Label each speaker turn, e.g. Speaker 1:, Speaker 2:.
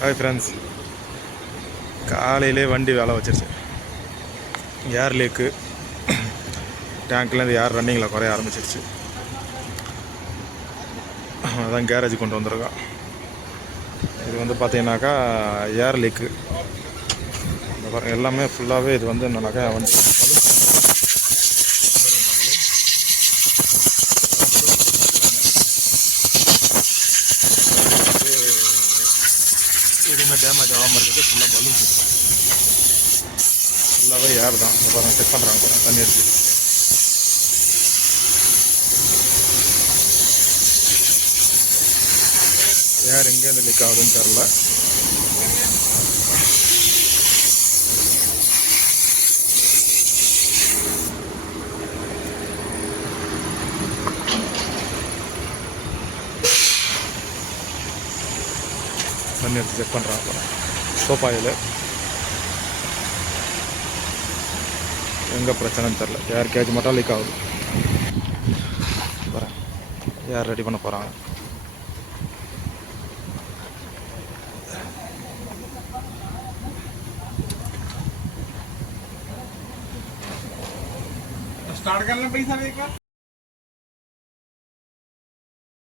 Speaker 1: Hi friends காலையிலே வண்டி வேலை வச்சிருச்சு. ஏர் லீக்கு டேங்க்லேருந்து ஏர் ரன்னிங்கில் குறைய ஆரம்பிச்சிருச்சு. அதான் கேரேஜ் கொண்டு வந்திருக்கோம் இது வந்து பார்த்தீங்கன்னாக்கா ஏர் லீக்கு எல்லாமே ஃபுல்லாகவே இது வந்து என்னன்னாக்கா வந்து எதுவுமே டேமேஜ் ஆகாமல் இருக்கிறது. ஃபுல்லாக பலூன் ஃபுல்லாகவே ஏர் தான்? இந்த செக் பண்ணுறாங்க பாருங்க தண்ணி இருக்கு. ஏர் எங்கேருந்து லீக் ஆகுதுன்னு தெரில தண்ணி எடுத்து செக் பண்ணுறாங்க பாருங்க சோப் ஆயில் எங்கே பிரச்சனைன்னு தெரில ஏர் கேஜ் மட்டும் லீக் ஆகுது வரேன் ஏர் ரெடி பண்ண போகிறாங்க
Speaker 2: स्टार्ट करना पैसा एक बार